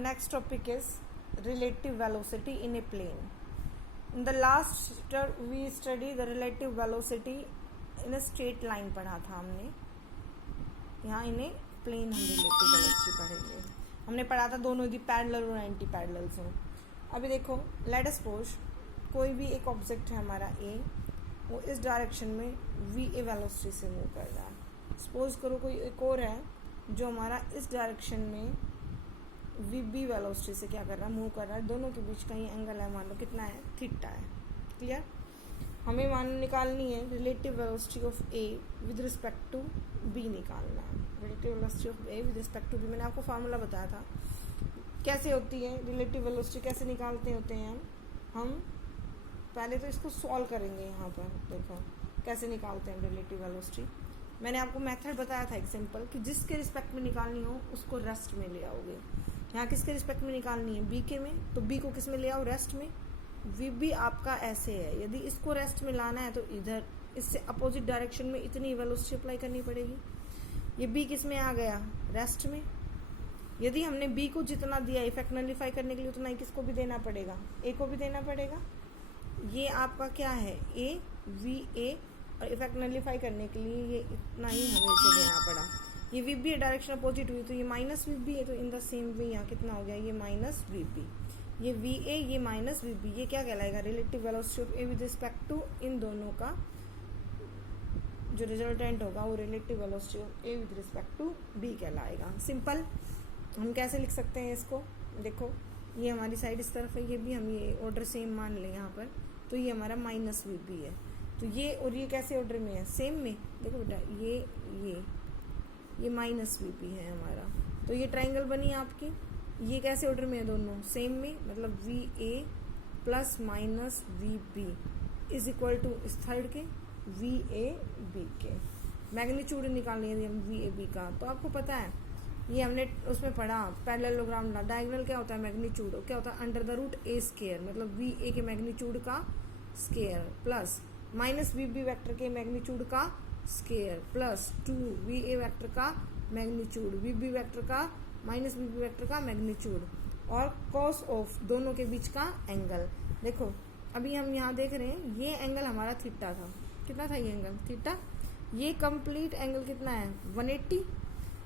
next topic is relative velocity in a plane. In the last chapter we study the relative velocity in a straight line पढ़ा था हमने. यहाँ इन्हें plane हम relative velocity पढ़ेंगे. हमने पढ़ा था दोनों यदि पैरेलल और एंटी पैरेलल हों. अभी देखो, लेट अस सपोज कोई भी एक ऑब्जेक्ट है हमारा ए, वो इस डायरेक्शन में वी ए वेलोसिटी से मूव कर रहा है. सपोज करो कोई एक और है जो हमारा इस डायरेक्शन में वी बी वेलोसिटी से क्या कर रहा है, मूव कर रहा है. दोनों के बीच का ये एंगल है, मान लो कितना है, थीटा है. क्लियर. हमें मान निकालनी है relative velocity of A with respect to B निकालना है. Relative velocity of A with respect to B, मैंने आपको फार्मूला बताया था कैसे होती है रिलेटिव वेलोसिटी, कैसे निकालते होते हैं हम पहले तो इसको सॉल्व करेंगे. यहाँ पर देखो कैसे निकालते हैं रिलेटिव वेलोसिटी. मैंने आपको मेथड बताया था एक सिंपल, कि जिसके रिस्पेक्ट में निकालनी हो उसको रेस्ट में ले आओगे. यहाँ किसके रिस्पेक्ट में निकालनी है, बी के में, तो बी को किस में ले आओ, रेस्ट में. वी बी आपका ऐसे है, यदि इसको रेस्ट में लाना है तो इधर इससे अपोजिट डायरेक्शन में इतनी वेलोसिटी अप्लाई करनी पड़ेगी. ये बी किस में आ गया, रेस्ट में. यदि हमने बी को जितना दिया इफेक्ट नलिफाई करने के लिए उतना ही किसको भी देना पड़ेगा, ए को भी देना पड़ेगा. ये आपका क्या है, ए वी ए, और इफेक्ट नलिफाई करने के लिए ये इतना ही हमें इसे देना पड़ा. ये वी बी डायरेक्शन अपोजिट हुई तो ये माइनस वी बी है, तो इन द सेम वे यहाँ कितना हो गया, ये माइनस वी बी. ये वी ए, ये माइनस वी बी, ये क्या कहलाएगा, relative velocity of A with respect to इन दोनों का जो रिजल्टेंट होगा वो relative velocity of A with respect to B कहलाएगा. सिंपल. हम कैसे लिख सकते हैं इसको, देखो ये हमारी साइड इस तरफ है, ये भी हम ये ऑर्डर सेम मान लें यहाँ पर, तो ये हमारा माइनस वी बी है. तो ये और ये कैसे ऑर्डर में है, सेम में. देखो बेटा ये माइनस वी बी है हमारा, तो ये ट्राइंगल बनी आपकी. ये कैसे ऑर्डर में है, दोनों सेम में, मतलब V A plus minus we B is equal to इस थर्ड के वी ए बी के. मैग्नीट्यूड निकालनी है हम वी ए बी का, तो आपको पता है ये हमने उसमें पढ़ा पैरेललोग्राम. डायगोनल क्या होता है, मैग्नीट्यूड क्या होता है, under the root A square, मतलब वी ए के मैग्नीट्यूड का square plus minus we B vector के मैग्नीट्यूड का square plus 2 we A vector का मैग्नीट्यूड, वी बी वैक्टर का माइनस वी बी वैक्टर का मैग्नीट्यूड, और कॉस ऑफ दोनों के बीच का एंगल. देखो अभी हम यहाँ देख रहे हैं ये एंगल हमारा थीटा था. कितना था ये एंगल, थीटा. ये कंप्लीट एंगल कितना है, 180.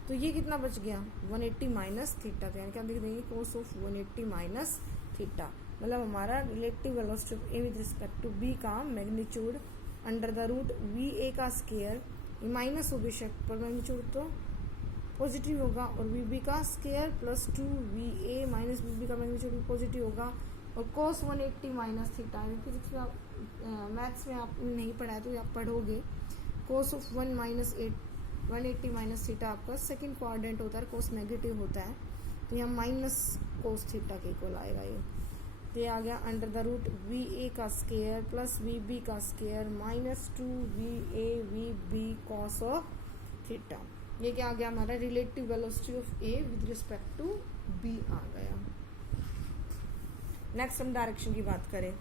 तो ये कितना बच गया, 180 माइनस थीटा. तो यानी क्या देख देंगे, कॉस ऑफ 180 माइनस थीटा. मतलब हमारा relative velocity of A with respect to B का magnitude under the root v A का स्क्वायर, ये माइनस हो बेशक पर मैग्नीट्यूड तो पॉजिटिव होगा, और वी बी का square plus 2 we A minus we B का मैग्नीट्यूड भी पॉजिटिव होगा, और cos 180 माइनस थीटा. फिजिक्स में आप मैथ्स में आप नहीं पढ़ा है तो आप पढ़ोगे. cos ऑफ 180 माइनस थीटा आपका सेकंड क्वाड्रेंट होता है, cos नेगेटिव होता है, तो यहाँ माइनस cos थीटा के इक्वल आएगा. ये आ गया under the root v A का स्क्वायर प्लस वी बी का square minus 2 we A v B cos of theta. ये क्या आ गया, हमारा relative velocity of A with respect to B आ गया. नेक्स्ट हम डायरेक्शन की बात करें.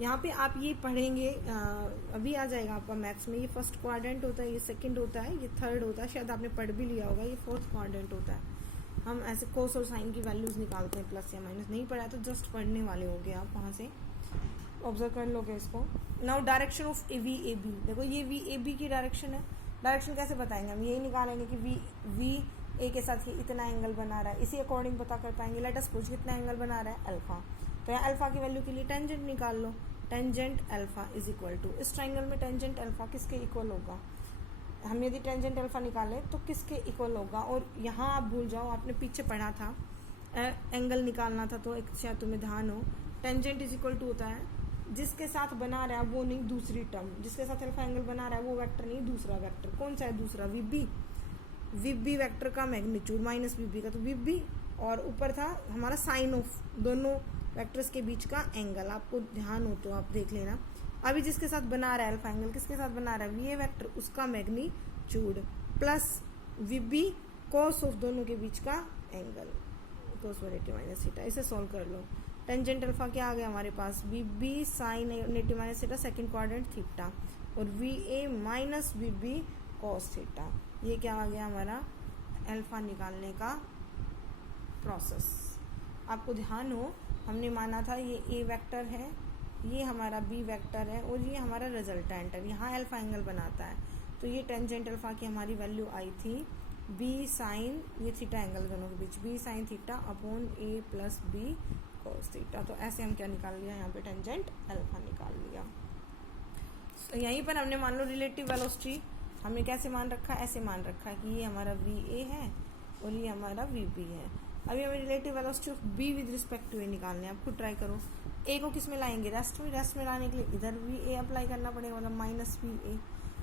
यहाँ पे आप ये पढ़ेंगे, अभी आ जाएगा आपका मैथ्स में. ये फर्स्ट क्वाड्रेंट होता है, ये सेकंड होता है, ये थर्ड होता है, शायद आपने पढ़ भी लिया होगा. ये फोर्थ क्वाड्रेंट होता है. हम ऐसे कोस और साइन की वैल्यूज निकालते हैं, प्लस या माइनस. नहीं पढ़ा है तो जस्ट पढ़ने वाले होगे आप, वहाँ से ऑब्जर्व कर लोगे इसको. Now direction of V A B. देखो ये वी ए बी की डायरेक्शन है. डायरेक्शन कैसे बताएंगे, हम यही निकालेंगे कि वी ए के साथ ये इतना एंगल बना रहा है, इसी अकॉर्डिंग पता कर पाएंगे. लेट अस पूछ कितना एंगल बना रहा है, अल्फा. तो यहाँ अल्फा की वैल्यू के लिए टेंजेंट निकाल लो. Tangent alpha is equal to, इस ट्राइंगल में टेंजेंट अल्फा किसके इक्वल होगा, हम यदि टेंजेंट अल्फा निकालें तो किसके इक्वल होगा. और यहाँ आप भूल जाओ, आपने पीछे पढ़ा था एंगल निकालना था, तो एक शायद तुम्हें ध्यान हो, टेंजेंट इज इक्वल टू होता है जिसके साथ बना रहा है वो नहीं, दूसरी टर्म. जिसके साथ अल्फा एंगल बना रहा है वो वेक्टर नहीं, दूसरा वेक्टर. कौन सा है दूसरा, वी बी वेक्टर का मैग्नीट्यूड माइनस वी बी का, तो वी बी, और ऊपर था हमारा साइन ऑफ दोनों वेक्टर्स के बीच का एंगल. आपको ध्यान हो तो आप देख लेना. अभी जिसके साथ बना रहा है अल्फा एंगल, किसके साथ बना रहा है, वी ए वेक्टर, उसका magnitude plus we B cos of दोनों के बीच का एंगल, cos 180 माइनस थीटा. इसे सॉल्व कर लो. टेंजेंट अल्फा क्या आ गया हमारे पास, V B sine 180 minus theta second quadrant theta, और V A minus we B cos theta. ये क्या आ गया हमारा अल्फा निकालने का प्रोसेस. आपको ध्यान हो, हमने माना था ये ए वेक्टर है, ये हमारा बी वेक्टर है और ये हमारा रिजल्टेंट है, यहाँ अल्फा एंगल बनाता है। तो ये टेंजेंट अल्फा की हमारी वैल्यू आई थी बी साइन, ये थीटा एंगल दोनों के बीच, बी साइन थीटा अपॉन ए प्लस बी कॉस थीटा। तो ऐसे हम क्या निकाल लिया, यहाँ पे टेंजेंट अल्फा निकाल लिया। तो यहीं पर हमने मान लो रिलेटिव वेलोसिटी हमने कैसे मान रखा है, ऐसे मान रखा है कि ये हमारा वी ए है और ये हमारा वी बी है। अभी हमें relative velocity of B with respect to A निकालने हैं। आप खुद ट्राई करो। ए को किस में लाएंगे, रेस्ट में। रेस्ट में लाने के लिए इधर वी ए अप्लाई करना पड़ेगा, मतलब माइनस वी ए।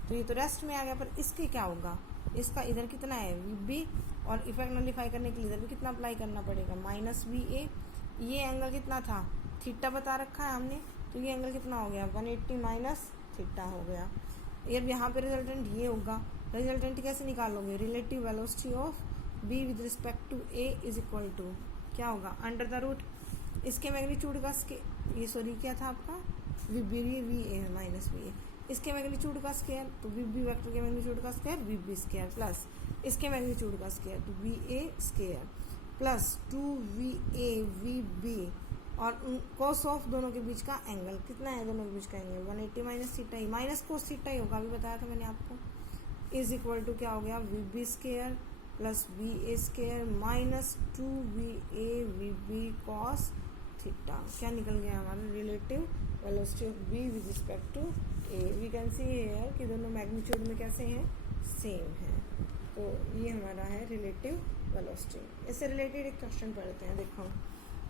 तो ये तो रेस्ट में आ गया, पर इसके क्या होगा, इसका इधर कितना है वी बी, और इफेक्ट नलीफाई करने के लिए इधर भी कितना अप्लाई करना पड़ेगा, माइनस वी ए। ये एंगल कितना था, थीटा बता रखा है हमने, तो ये एंगल कितना हो गया 180 माइनस थीटा हो गया। ये यहाँ पे रिजल्टेंट ये होगा। रिजल्टेंट कैसे निकालोगे, relative velocity of B with respect to A is equal to क्या होगा, अंडर द रूट इसके मैग्नीट्यूड का ये सॉरी क्या था आपका V B V A minus V A, इसके मैग्नीट्यूड का स्क्वायर, तो वी बी वेक्टर के मैग्नीट्यूड का square V B square, plus इसके मैग्नीट्यूड का स्क्वायर तो V A square, plus 2va V B, और कोस ऑफ दोनों के बीच का एंगल कितना है, दोनों के बीच का एंगल 180 माइनस थीटा ही, माइनस कोस थीटा ही होगा, अभी बताया था मैंने आपको। इज इक्वल टू क्या हो गया V B square plus V A square minus 2va V B cos theta. क्या निकल गया हमारा, relative velocity of B with respect to A. We can see here कि दोनों मैग्नीट्यूड में कैसे हैं, सेम है। तो ये हमारा है रिलेटिव वेलोसिटी। इससे रिलेटेड एक क्वेश्चन पढ़ते हैं। देखो,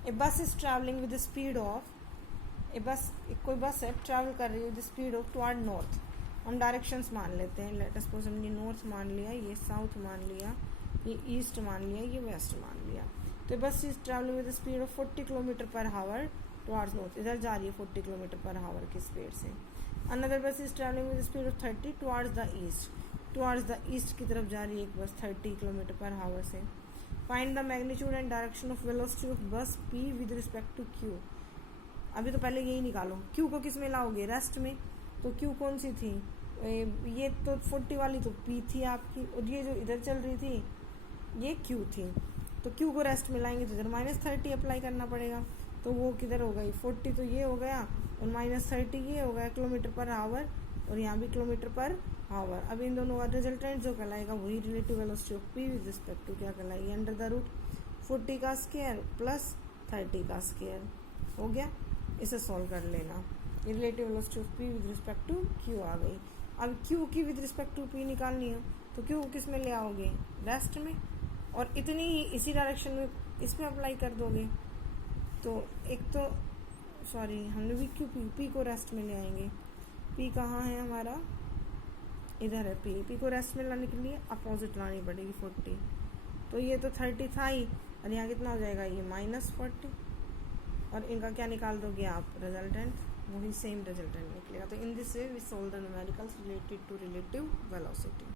ए बस is travelling with the speed of, कोई बस है ट्रैवल कर रही है with speed of toward north. हम डायरेक्शंस मान लेते हैं, लेट अस सपोज हमने नॉर्थ मान लिया, ये साउथ मान लिया, ये ईस्ट मान लिया, ये वेस्ट मान लिया। तो बस is travelling with the speed of 40 kilometre per hour towards north, इधर जा रही है 40 किलोमीटर पर हावर की स्पीड से। अनदर बस is travelling with the speed of 30 towards the east, towards the east की तरफ जा रही है एक बस 30 किलोमीटर पर हावर से। Find the magnitude and direction of velocity of bus P with respect to Q. अभी तो पहले यही निकालो, क्यू को किस में लाओगे, रेस्ट में। तो क्यू कौन सी थी, ये तो 40 वाली तो पी थी आपकी, और ये जो इधर चल रही थी ये क्यू थी। तो क्यू को रेस्ट में लाएंगे तो इधर -30 अप्लाई करना पड़ेगा, तो वो किधर हो गई 40, तो ये हो गया, और -30 ये हो गया किलोमीटर पर आवर, और यहाँ भी किलोमीटर पर आवर। अब इन दोनों का रिजल्टेंट जो कहलाएगा वही relative velocity of P with respect to क्या कहलाएगी, अंडर द रूट 40 का स्क्वायर प्लस 30 का स्क्वायर हो गया। इसे सॉल्व कर लेना, ये relative velocity of P with respect to Q आ गई। अब क्यू की विद रिस्पेक्ट टू पी निकालनी है, तो क्यू किस में ले आओगे, रेस्ट में, और इतनी ही इसी डायरेक्शन में इसमें अप्लाई कर दोगे। तो एक तो सॉरी हमने भी क्यू पी को रेस्ट में ले आएंगे। पी कहाँ है हमारा, इधर है पी को रेस्ट में लाने के लिए अपोजिट लानी पड़ेगी 40, तो ये तो 30 था ही, और यहाँ कितना हो जाएगा ये -40, और इनका क्या निकाल दोगे आप, रिजल्टेंट, वही सेम रिजल्टेंट निकलेगा। तो in this way we solve the numericals related to relative velocity.